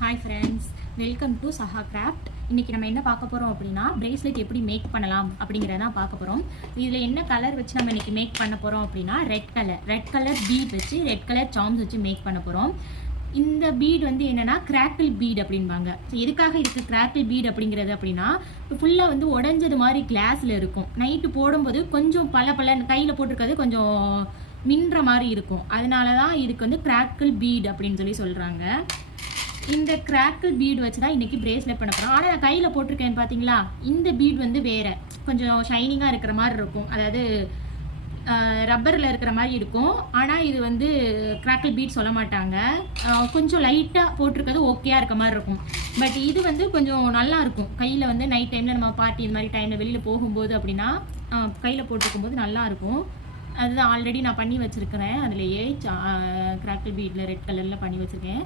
Hi friends, welcome to Saha craft. இன்றைக்கி நம்ம என்ன பார்க்க போகிறோம் அப்படின்னா, பிரேஸ்லெட் எப்படி மேக் பண்ணலாம் அப்படிங்கிறதான் பார்க்க போகிறோம். இதில் என்ன கலர் வச்சு நம்ம இன்றைக்கி மேக் பண்ண போகிறோம் அப்படின்னா, ரெட் கலர் பீட் வச்சு, ரெட் கலர் சாம்ஸ் வச்சு மேக் பண்ண போகிறோம். இந்த பீட் வந்து என்னென்னா கிராக்கிள் பீட் அப்படின்பாங்க. ஸோ எதுக்காக இருக்குது கிராக்கிள் பீட் அப்படிங்கிறது அப்படின்னா, ஃபுல்லாக வந்து உடஞ்சது மாதிரி கிளாஸில் இருக்கும். நைட்டு போடும்போது கொஞ்சம் பல கையில் போட்டிருக்கிறது கொஞ்சம் மின்ற மாதிரி இருக்கும். அதனால தான் இதுக்கு வந்து கிராக்கிள் பீட் அப்படின்னு சொல்கிறாங்க. இந்த கிராக்கிள் பீட் வச்சு தான் இன்றைக்கி பிரேஸ்லெட் பண்ண போகிறோம். ஆனால் நான் கையில் போட்டிருக்கேன் பார்த்தீங்களா, இந்த பீட் வந்து வேறு கொஞ்சம் ஷைனிங்காக இருக்கிற மாதிரி இருக்கும். அதாவது ரப்பரில் இருக்கிற மாதிரி இருக்கும். ஆனால் இது வந்து கிராக்கிள் பீட் சொல்ல மாட்டாங்க. கொஞ்சம் லைட்டாக போட்டிருக்கிறது ஓகேயாக இருக்க மாதிரி இருக்கும். பட் இது வந்து கொஞ்சம் நல்லா இருக்கும். கையில் வந்து நைட் டைமில் நம்ம பார்ட்டி இந்த மாதிரி டைமில் வெளியில் போகும்போது அப்படின்னா கையில் போட்டிருக்கும் போது நல்லாயிருக்கும். அதுதான் ஆல்ரெடி நான் பண்ணி வச்சுருக்கிறேன். அதுலேயே கிராக்கிள் பீட்டில் ரெட் கலரில் பண்ணி வச்சுருக்கேன்.